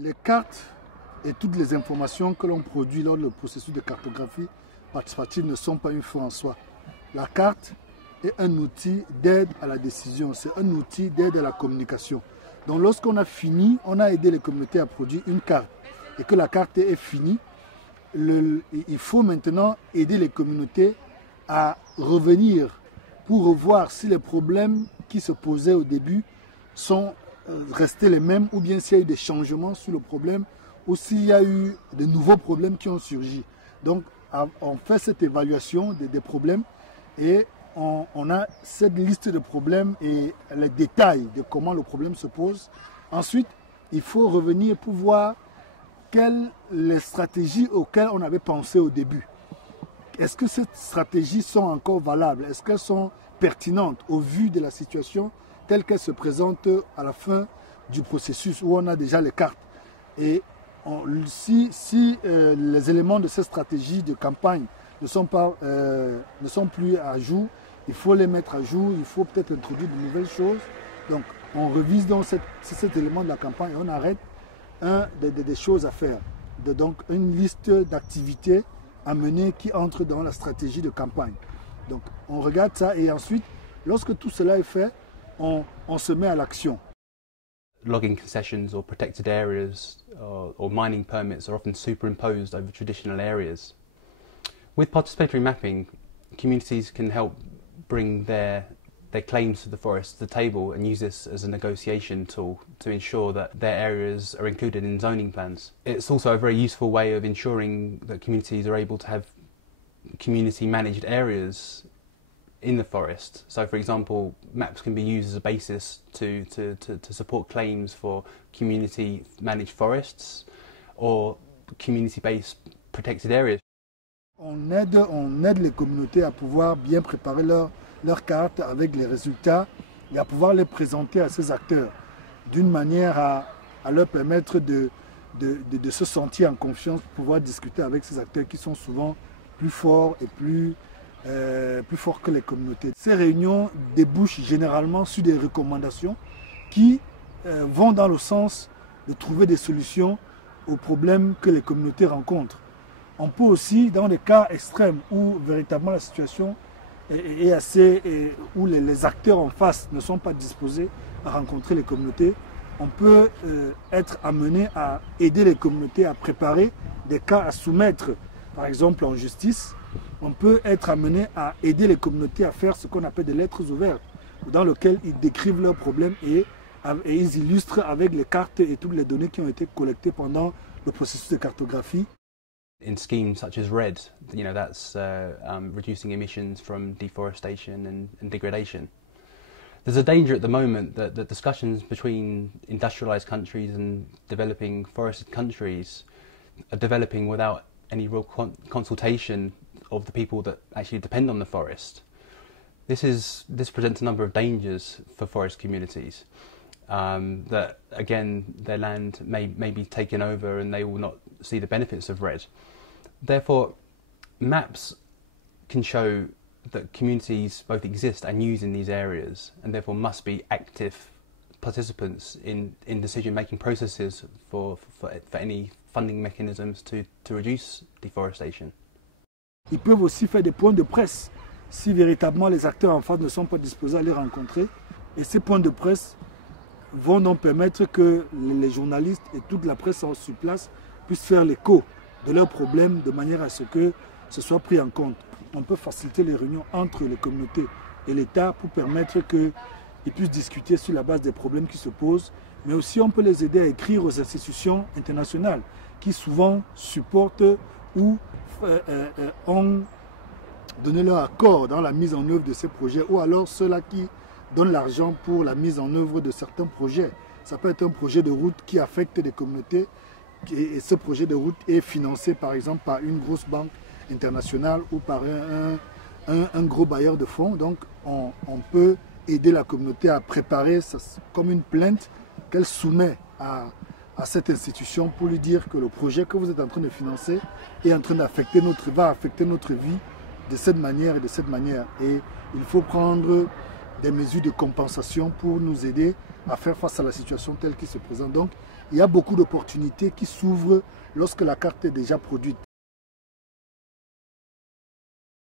Les cartes et toutes les informations que l'on produit lors du processus de cartographie participative ne sont pas une fin en soi. La carte est un outil d'aide à la décision, c'est un outil d'aide à la communication. Donc lorsqu'on a fini, on a aidé les communautés à produire une carte et que la carte est finie, il faut maintenant aider les communautés à revenir pour revoir si les problèmes qui se posaient au début sont restés les mêmes ou bien s'il y a eu des changements sur le problème ou s'il y a eu de nouveaux problèmes qui ont surgi. Donc on fait cette évaluation des problèmes et on a cette liste de problèmes et les détails de comment le problème se pose. Ensuite, il faut revenir pour voir quelles les stratégies auxquelles on avait pensé au début. Est-ce que ces stratégies sont encore valables? Est-ce qu'elles sont pertinentes au vu de la situation telle qu'elle se présente à la fin du processus où on a déjà les cartes? Et si les éléments de ces stratégies de campagne ne sont plus à jour, il faut les mettre à jour, il faut peut-être introduire de nouvelles choses. Donc on revise donc cet élément de la campagne et on arrête des choses à faire. Donc une liste d'activités à mener qui entre dans la stratégie de campagne. Donc on regarde ça et ensuite, lorsque tout cela est fait, on se met à l'action. Logging concessions or protected areas or mining permits are often superimposed over traditional areas. With participatory mapping, communities can help bring their claims to the forest to the table and use this as a negotiation tool to ensure that their areas are included in zoning plans. It's also a very useful way of ensuring that communities are able to have community managed areas in the forest. So for example, maps can be used as a basis to support claims for community managed forests or community based protected areas. On aide les communautés à pouvoir bien préparer leurs cartes avec les résultats et à pouvoir les présenter à ces acteurs d'une manière à leur permettre de se sentir en confiance pour pouvoir discuter avec ces acteurs qui sont souvent plus forts et plus forts que les communautés. Ces réunions débouchent généralement sur des recommandations qui vont dans le sens de trouver des solutions aux problèmes que les communautés rencontrent. On peut aussi, dans des cas extrêmes où véritablement la situation est assez, où les acteurs en face ne sont pas disposés à rencontrer les communautés, on peut être amené à aider les communautés à préparer des cas à soumettre, par exemple en justice. On peut être amené à aider les communautés à faire ce qu'on appelle des lettres ouvertes, dans lesquelles ils décrivent leurs problèmes et ils illustrent avec les cartes et toutes les données qui ont été collectées pendant le processus de cartographie. In schemes such as RED, that's reducing emissions from deforestation and degradation. There's a danger at the moment that the discussions between industrialised countries and developing forested countries are developing without any real consultation of the people that actually depend on the forest. This presents a number of dangers for forest communities. That again, their land may be taken over and they will not see the benefits of RED. Therefore, maps can show that communities both exist and use in these areas and therefore must be active participants in decision-making processes for any funding mechanisms to reduce deforestation. Ils peuvent aussi faire des points de presse si véritablement les acteurs en face ne sont pas disposés à les rencontrer. Et ces points de presse vont donc permettre que les journalistes et toute la presse sur place puissent faire l'écho de leurs problèmes de manière à ce que ce soit pris en compte. On peut faciliter les réunions entre les communautés et l'État pour permettre qu'ils puissent discuter sur la base des problèmes qui se posent, mais aussi on peut les aider à écrire aux institutions internationales qui souvent supportent ou ont donné leur accord dans la mise en œuvre de ces projets, ou alors ceux-là qui donnent l'argent pour la mise en œuvre de certains projets. Ça peut être un projet de route qui affecte des communautés et ce projet de route est financé par exemple par une grosse banque internationale ou par un gros bailleur de fonds. Donc on peut aider la communauté à préparer ça comme une plainte qu'elle soumet à cette institution pour lui dire que le projet que vous êtes en train de financer est en train va affecter notre vie de cette manière et de cette manière. Et il faut prendre des mesures de compensation pour nous aider à faire face à la situation telle qui se présente. Donc, il y a beaucoup d'opportunités qui s'ouvrent lorsque la carte est déjà produite.